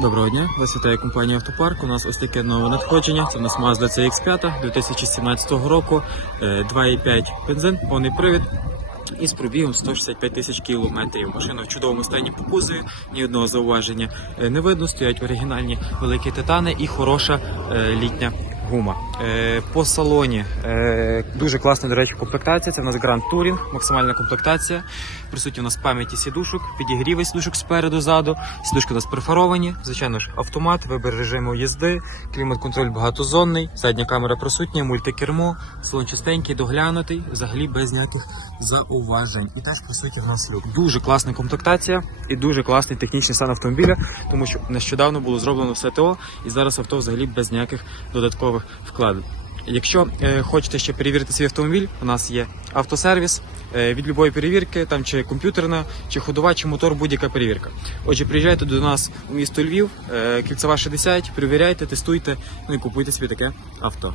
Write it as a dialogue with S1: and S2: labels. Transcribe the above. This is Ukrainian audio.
S1: Доброго дня, вас вітає компанія Автопарк. У нас ось таке нове надходження. Це у нас Mazda CX-5 2017 року, е, 2,5 бензин, повний привід. І з пробігом 165 тисяч кілометрів. Машина в чудовому стані по кузові, ні одного зауваження е, не видно. Стоять оригінальні великі титани і хороша е, літня гума. Е, По салоні е, дуже класна, до речі, комплектація. Це в нас Grand Touring, максимальна комплектація. Присутні у нас пам'яті сідушок, підігріви сідушок спереду ззаду. Сідушки у нас перфоровані. Звичайно ж, автомат, вибір режиму їзди, клімат-контроль багатозонний, задня камера присутня, мультикермо, салон чистенький, доглянутий, взагалі без ніяких зауважень. І теж присутній в нас люк. Дуже класна комплектація і дуже класний технічний стан автомобіля, тому що нещодавно було зроблено все ТО, і зараз авто взагалі без ніяких додаткових вкладень. Якщо е, хочете ще перевірити свій автомобіль, у нас є автосервіс е, від любої перевірки, там чи комп'ютерна, чи ходова, чи мотор, будь-яка перевірка. Отже, приїжджайте до нас у місто Львів, е, кільцева 60, перевіряйте, тестуйте, ну і купуйте собі таке авто.